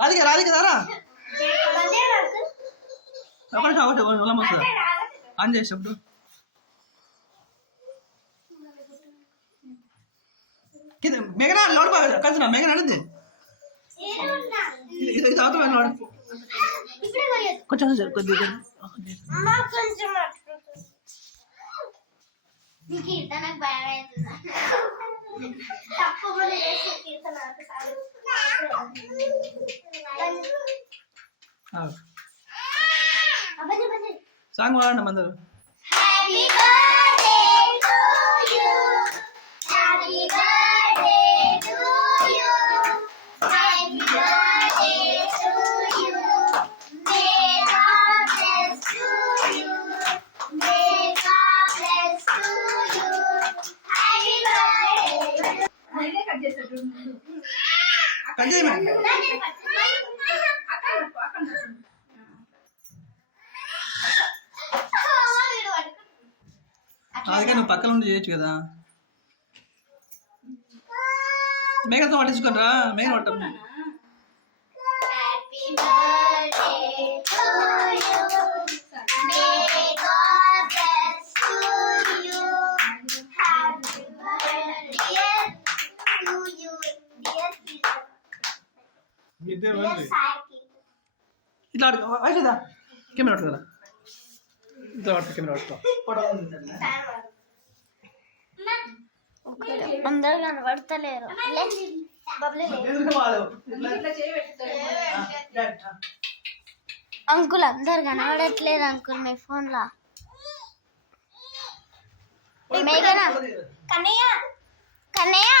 రాధిక రారా ఆన్ చేసినప్పుడు మేఘనా లోడ్ కలిసిన మేఘన అడిగింది ఇది అవుతుంది లోడ్ కొంచెం కొద్దిగా సాంగ్ వాడండి అందరు అందుకే నువ్వు పక్కన ఉండి చేయొచ్చు కదా మేఘతో పట్టించుకోనరా మేఘ పట్టం ఇట్లా అయిపోదా కెమెరా పట్టుకోదా ఇట్లా పట్టుకో కెమెరా పట్టుకో అందరు కనబడతలేరు అంకుల్ అందరు కనబడట్లేదు అంకుల్ మీ ఫోన్ లా మేఘనా కన్నయ్య కన్నయ్య